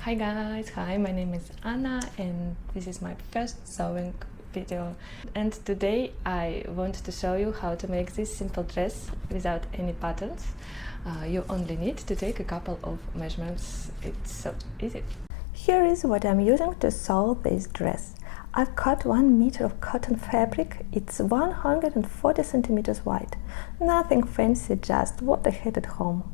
Hi guys, my name is Anna and this is my first sewing video, and today I want to show you how to make this simple dress without any patterns. You only need to take a couple of measurements. It's so easy. Here is what I'm using to sew this dress. I've cut 1 meter of cotton fabric. It's 140 centimeters wide. Nothing fancy, just what I had at home.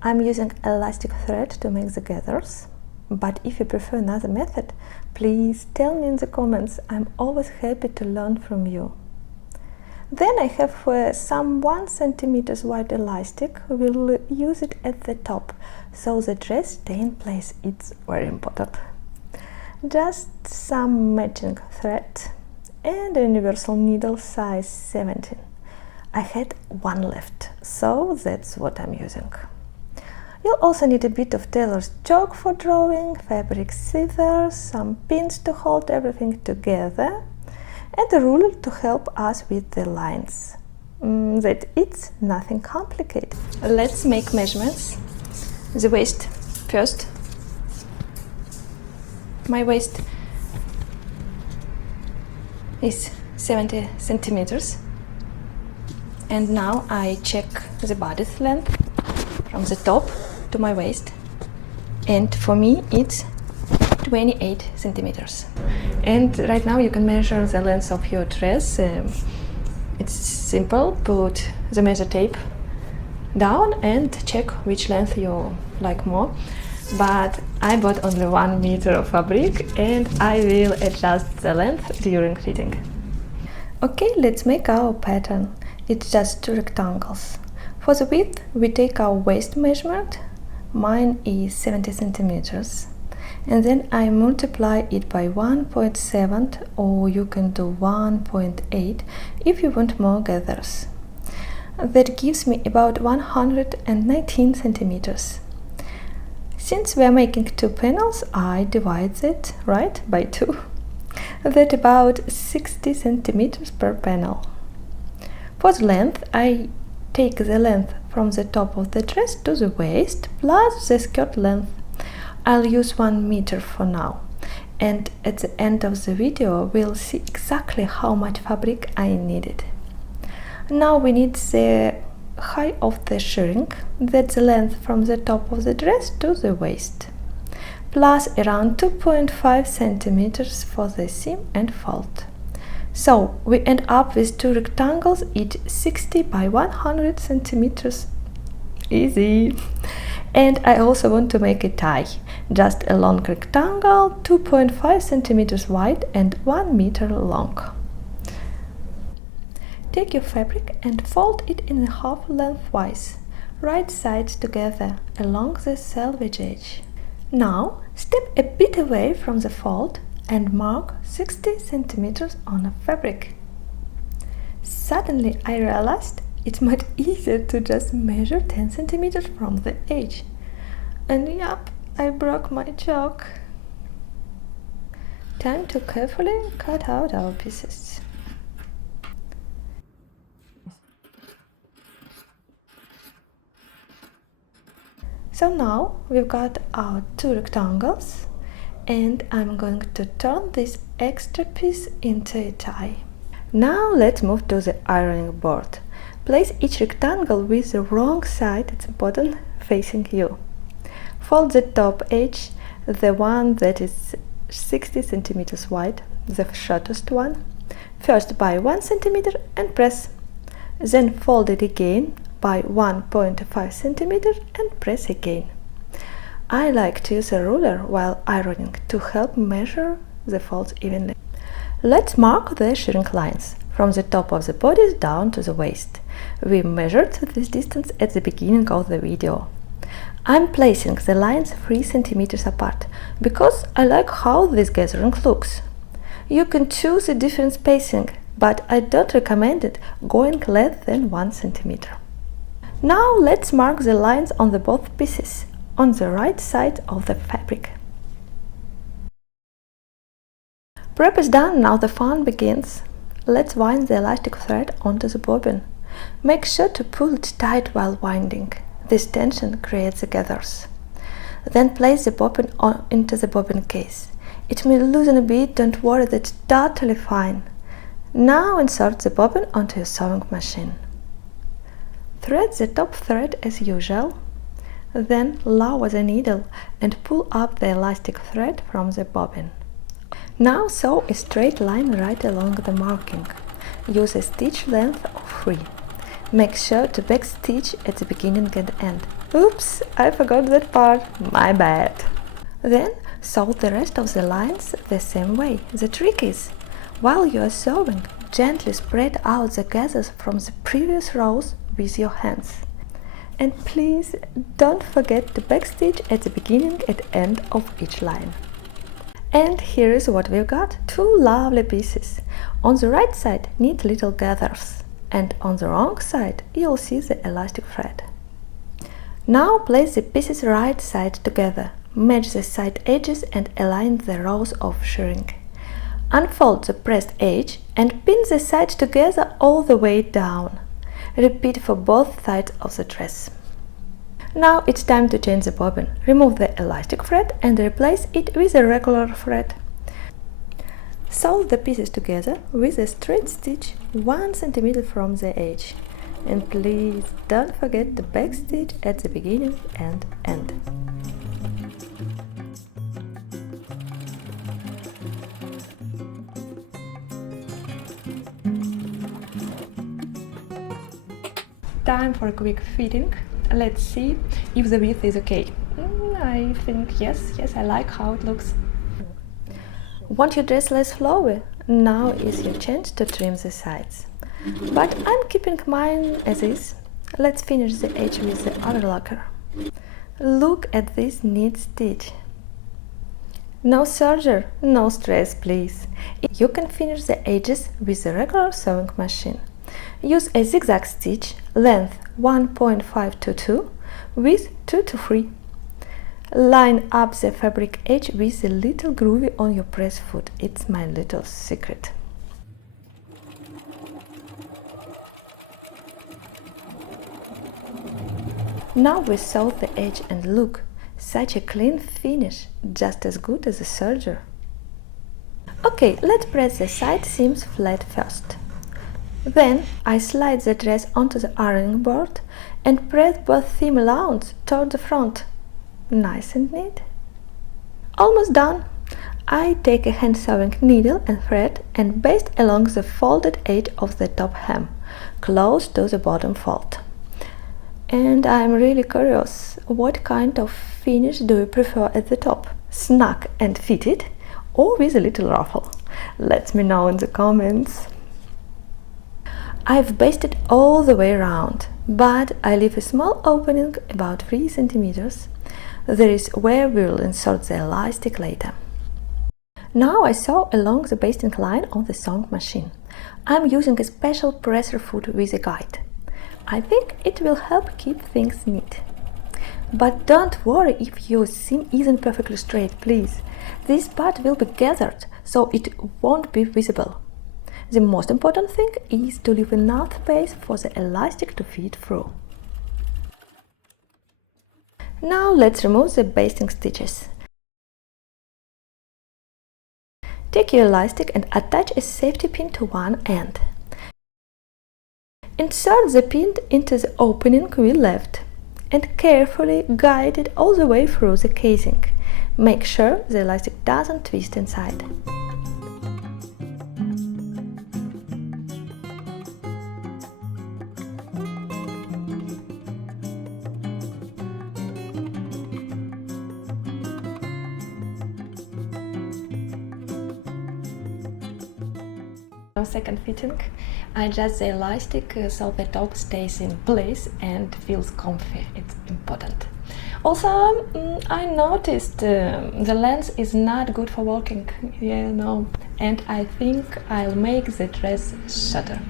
I'm using elastic thread to make the gathers, but if you prefer another method, please tell me in the comments. I'm always happy to learn from you. Then I have some 1 centimeters wide elastic. We'll use it at the top so the dress stays in place. It's very important. Just some matching thread and a universal needle size 17. I had 1 left, so that's what I'm using. You'll also need a bit of tailor's chalk for drawing, fabric scissors, some pins to hold everything together, and a ruler to help us with the lines. It's nothing complicated. Let's make measurements. The waist first. My waist is 70 centimeters, and now I check the body's length from the top to my waist, and for me it's 28 centimeters. And right now you can measure the length of your dress. It's simple. Put the measure tape down and check which length you like more. But I bought only 1 meter of fabric and I will adjust the length during fitting. Okay, let's make our pattern. It's just 2 rectangles. For the width, we take our waist measurement. Mine is 70 centimeters. And then I multiply it by 1.7, or you can do 1.8 if you want more gathers. That gives me about 119 centimeters. Since we are making 2 panels, I divide it, right, by 2. That's about 60 centimeters per panel. For the length, I take the length from the top of the dress to the waist plus the skirt length. I'll use 1 meter for now, and at the end of the video we'll see exactly how much fabric I needed. Now we need the height of the shirring, that's the length from the top of the dress to the waist, plus around 2.5 centimeters for the seam and fold. So we end up with 2 rectangles, each 60 by 100 centimeters. Easy! And I also want to make a tie. Just a long rectangle, 2.5 centimeters wide and 1 meter long. Take your fabric and fold it in half lengthwise, right sides together along the selvage edge. Now step a bit away from the fold and mark 60 centimeters on a fabric. Suddenly I realized it's much easier to just measure 10 centimeters from the edge. And yup, I broke my chalk. Time to carefully cut out our pieces. So now we've got our 2 rectangles, and I'm going to turn this extra piece into a tie. Now let's move to the ironing board. Place each rectangle with the wrong side, it's important, facing you. Fold the top edge, the one that is 60 centimeters wide, the shortest one, first by 1 centimeter and press. Then fold it again by 1.5 centimeters and press again. I like to use a ruler while ironing to help measure the folds evenly. Let's mark the shirring lines from the top of the bodice down to the waist. We measured this distance at the beginning of the video. I'm placing the lines 3 centimeters apart because I like how this gathering looks. You can choose a different spacing, but I don't recommend it going less than 1 centimeter. Now let's mark the lines on the both pieces, on the right side of the fabric. Prep is done, now the fun begins. Let's wind the elastic thread onto the bobbin. Make sure to pull it tight while winding. This tension creates the gathers. Then place the bobbin into the bobbin case. It may loosen a bit, don't worry, that's totally fine. Now insert the bobbin onto your sewing machine. Thread the top thread as usual. Then lower the needle and pull up the elastic thread from the bobbin. Now sew a straight line right along the marking. Use a stitch length of 3. Make sure to backstitch at the beginning and end. Oops, I forgot that part, my bad. Then sew the rest of the lines the same way. The trick is, while you are sewing, gently spread out the gathers from the previous rows with your hands. And please don't forget to backstitch at the beginning and end of each line. And here is what we've got, 2 lovely pieces. On the right side, neat little gathers, and on the wrong side, you'll see the elastic thread. Now place the pieces right side together, match the side edges and align the rows of shirring. Unfold the pressed edge and pin the sides together all the way down. Repeat for both sides of the dress. Now it's time to change the bobbin. Remove the elastic thread and replace it with a regular thread. Sew the pieces together with a straight stitch 1 cm from the edge. And please don't forget to backstitch at the beginning and end. Time for a quick fitting. Let's see if the width is okay. I think yes, I like how it looks. Want your dress less flowy? Now is your chance to trim the sides. But I'm keeping mine as is. Let's finish the edge with the overlocker. Look at this neat stitch. No serger, no stress please. You can finish the edges with the regular sewing machine. Use a zigzag stitch, length 1.522, width 2 to 3. Line up the fabric edge with a little groovy on your press foot. It's my little secret. Now we sew the edge and look, such a clean finish, just as good as a serger. Okay, let's press the side seams flat first. Then I slide the dress onto the ironing board and press both seam allowance toward the front. Nice and neat. Almost done. I take a hand sewing needle and thread and baste along the folded edge of the top hem, close to the bottom fold. And I'm really curious, what kind of finish do you prefer at the top? Snug and fitted or with a little ruffle? Let me know in the comments. I've basted all the way around, but I leave a small opening about 3 cm. There is where we'll insert the elastic later. Now I sew along the basting line on the sewing machine. I'm using a special presser foot with a guide. I think it will help keep things neat. But don't worry if your seam isn't perfectly straight, please. This part will be gathered, so it won't be visible. The most important thing is to leave enough space for the elastic to fit through. Now let's remove the basting stitches. Take your elastic and attach a safety pin to one end. Insert the pin into the opening we left and carefully guide it all the way through the casing. Make sure the elastic doesn't twist inside. Second fitting, I adjust the elastic so the top stays in place and feels comfy. It's important. Also, I noticed the length is not good for walking, and I think I'll make the dress shorter.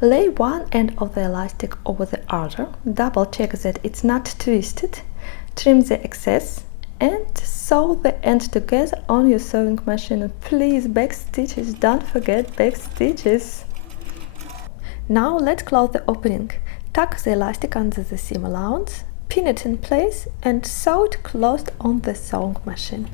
Lay one end of the elastic over the other, double check that it's not twisted, trim the excess, and sew the ends together on your sewing machine. And please, back stitches, don't forget back stitches. Now let's close the opening. Tuck the elastic under the seam allowance, pin it in place and sew it closed on the sewing machine.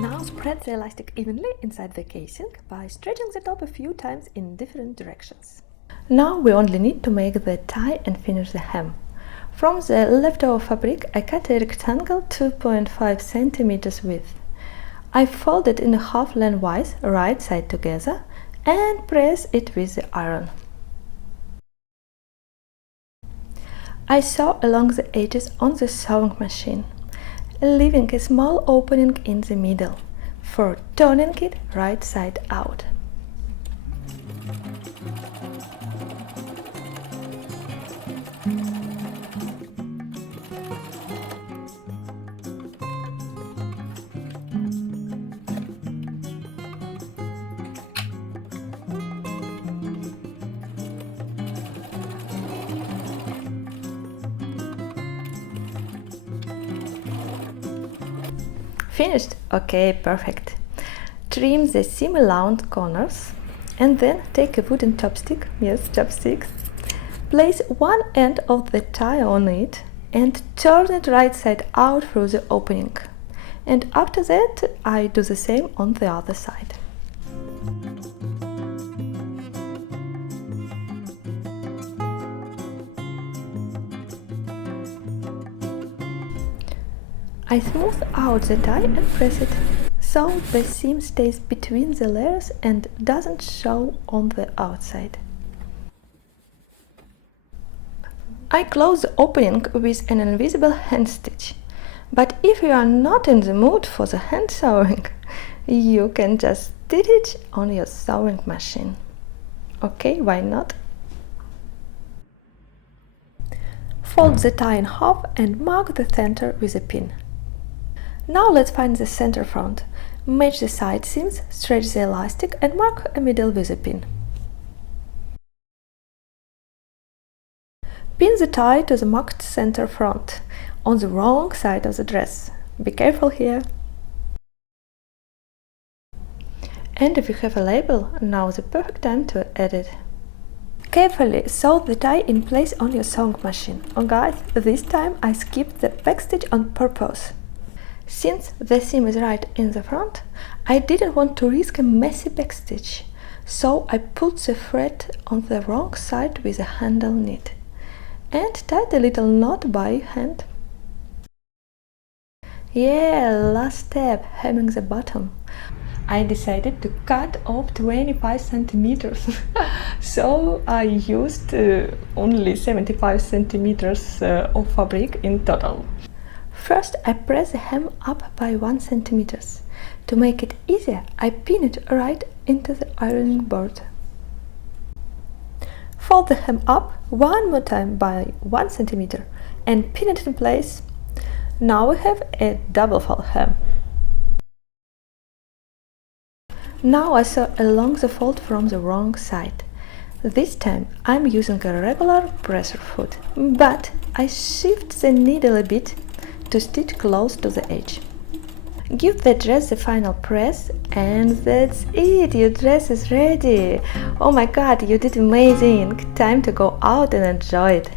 Now spread the elastic evenly inside the casing by stretching the top a few times in different directions. Now we only need to make the tie and finish the hem. From the leftover fabric I cut a rectangle 2.5 cm width. I fold it in half lengthwise, right side together, and press it with the iron. I sew along the edges on the sewing machine, leaving a small opening in the middle for turning it right side out. Finished? Okay, perfect. Trim the seam allowance corners and then take a wooden chopstick, yes, chopsticks, place one end of the tie on it and turn it right side out through the opening. And after that I do the same on the other side. I smooth out the tie and press it, so the seam stays between the layers and doesn't show on the outside. I close the opening with an invisible hand stitch, but if you are not in the mood for the hand sewing, you can just stitch it on your sewing machine. Okay, why not? Fold the tie in half and mark the center with a pin. Now let's find the center front. Match the side seams, stretch the elastic and mark a middle with a pin. Pin the tie to the marked center front, on the wrong side of the dress. Be careful here. And if you have a label, now is the perfect time to add it. Carefully sew the tie in place on your sewing machine. Oh guys, this time I skipped the backstitch on purpose. Since the seam is right in the front, I didn't want to risk a messy backstitch, so I put the thread on the wrong side with a handle knit and tied a little knot by hand. Yeah, last step, hemming the bottom. I decided to cut off 25 centimeters, so I used only 75 centimeters of fabric in total. First, I press the hem up by 1 centimeter. To make it easier, I pin it right into the ironing board. Fold the hem up one more time by 1 centimeter and pin it in place. Now we have a double fold hem. Now I sew along the fold from the wrong side. This time I'm using a regular presser foot, but I shift the needle a bit to stitch close to the edge. Give the dress the final press and that's it, your dress is ready! Oh my god, you did amazing! Time to go out and enjoy it!